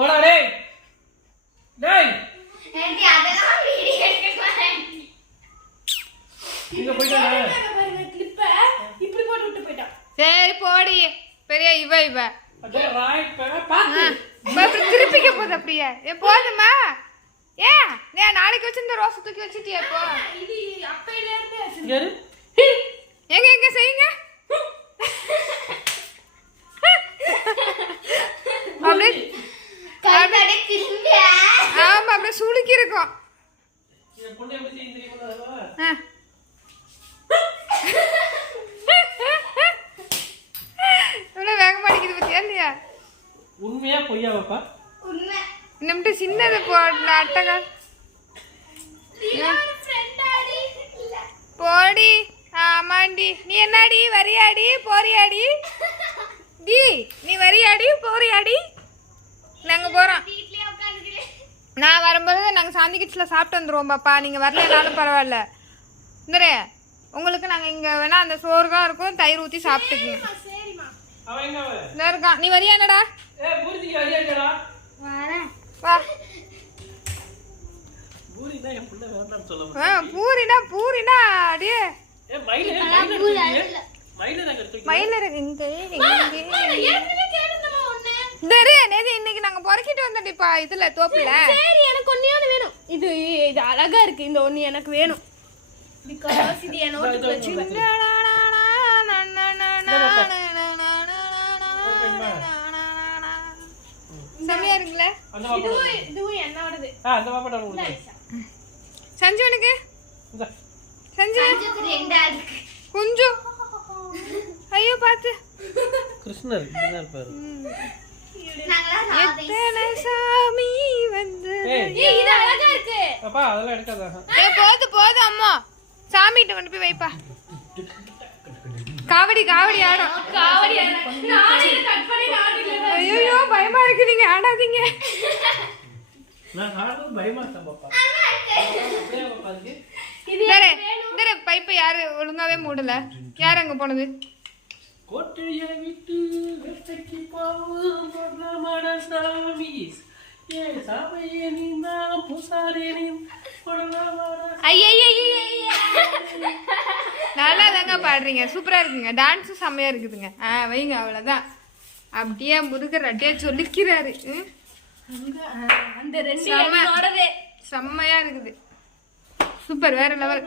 போடா டேய் டேய் ஏண்டி அதெல்லாம் வீடியோ எடுக்கறேன். இங்க போய்டா பாருங்க கிளிப்ப இப்படி போட்டு விட்டு போய்ட்டான். சரி போடி பெரிய இவ அடே ரைட் பாத்து இப்ப திருப்பிக்க போகுது அப்படியே போதுமா நீ நாளைக்கு வச்சிருந்த ரோஸ் தூக்கி வச்சிட்டியா இப்போ இது அப்பையில இருந்து இங்க இரு. எங்க செய்யுங்க அப்படியே கைதடை திரும்ப. ஆமா அப்படியே சுளுக்கி இருக்கும் இந்த பொண்ணு எப்படி செய்ய தெரியுமா இவ்வளவு வேகமா அடிக்குது பத்தியா இல்லையா உண்மையா பொய்யா பாப்பா உண்மை. நம்மகிட்ட சின்னது போடல அட்டகா இன்னொரு ஃப்ரெண்ட் ஆடி இல்ல. போடி ஆமாண்டி நீ என்னடி வரியாடி போறியாடி டி நீ வரியாடி போறியாடி நாங்க போறோம் வீட்லயே உட்கார்ந்துக்கிறேன். நான் வரும்போது நாங்கள் சாந்தி கிட்ஸில் சாப்பிட்டு வந்துடுவோம் பாப்பா நீங்கள் வரலனாலும் பரவாயில்ல இந்தரே உங்களுக்கு நாங்கள் இங்கே வேணால் அந்த சோறு தான் இருக்கும் தயிர் ஊற்றி சாப்பிட்டுக்குங்க சரிமா. அவன் எங்க அவன் இந்த இருக்கான் நீ வரியானடா பூரி வரியாடா வரேன். வா பூரி தான் என் புள்ள வேண்டாம்னு சொல்ல பூரினா அப்படியே மயில பூரி அல்ல. மயில நாங்க தூக்கி மயில் இருக்கு இங்கே ஏற்கனவே கேளுந்தமா ஒண்ணு. இந்தரு நேது இன்னைக்கு நாங்கள் பொறுக்கிட்டு வந்தோம்ப்பா இதில் தோப்பில் சரி எனக்கு ஒண்ணே வேணும். இது இது அழகா இருக்கு. இந்த ஒண்ணு எனக்கு வேணும். பிகாஸ் இது என் நோட்டுக்கு வச்சு செம்மையா இருக்குல்ல அந்த பாப்பா இதுவும் என்னோடது. அந்த பாப்பாட்ட கொடுங்க சஞ்சுவனுக்கு இந்த சஞ்சு அஞ்சுக்கு ரெண்டா இருக்கு. குஞ்சு ஐயோ பார்த்து கிருஷ்ணர் என்ன இருப்பாரு நாங்கலாம் சாதி. எத்தனை சாமி வந்து ஏய் இது அழகா இருக்கு. பாப்பா அதெல்லாம் எடுக்காத போதும் அம்மா சாமிகிட்ட கொண்டு போய் வைப்பா காவடி ஆடும் காவடி நானே கட் பண்ணி நாட்டில ஐயோ பயமா இருக்கு நீங்க ஆடாதீங்க நான் ஆடுறது பயமா இருக்கேன் பாப்பா அப்படியே பாப்பா இருக்கு இது இந்த பைப்பை யாரு ஒழுங்காவே மூடல யார் அங்க போனது கோட்டைய விட்டு வெட்டைக்கு போகுமட சாமி ஏ சாமியே நீந்தா பூசாரே நீ நல்லா தாங்க பாடுறீங்க சூப்பரா இருக்குங்க டான்ஸும் செம்மையா இருக்குதுங்க வைங்க அவ்வளவுதான் அப்படியே முருகர் அப்படியே சொல்லிக்கிறாரு அந்த ரெண்டு என்னோடதே. செம்மையா இருக்குது சூப்பர் வேற லெவல்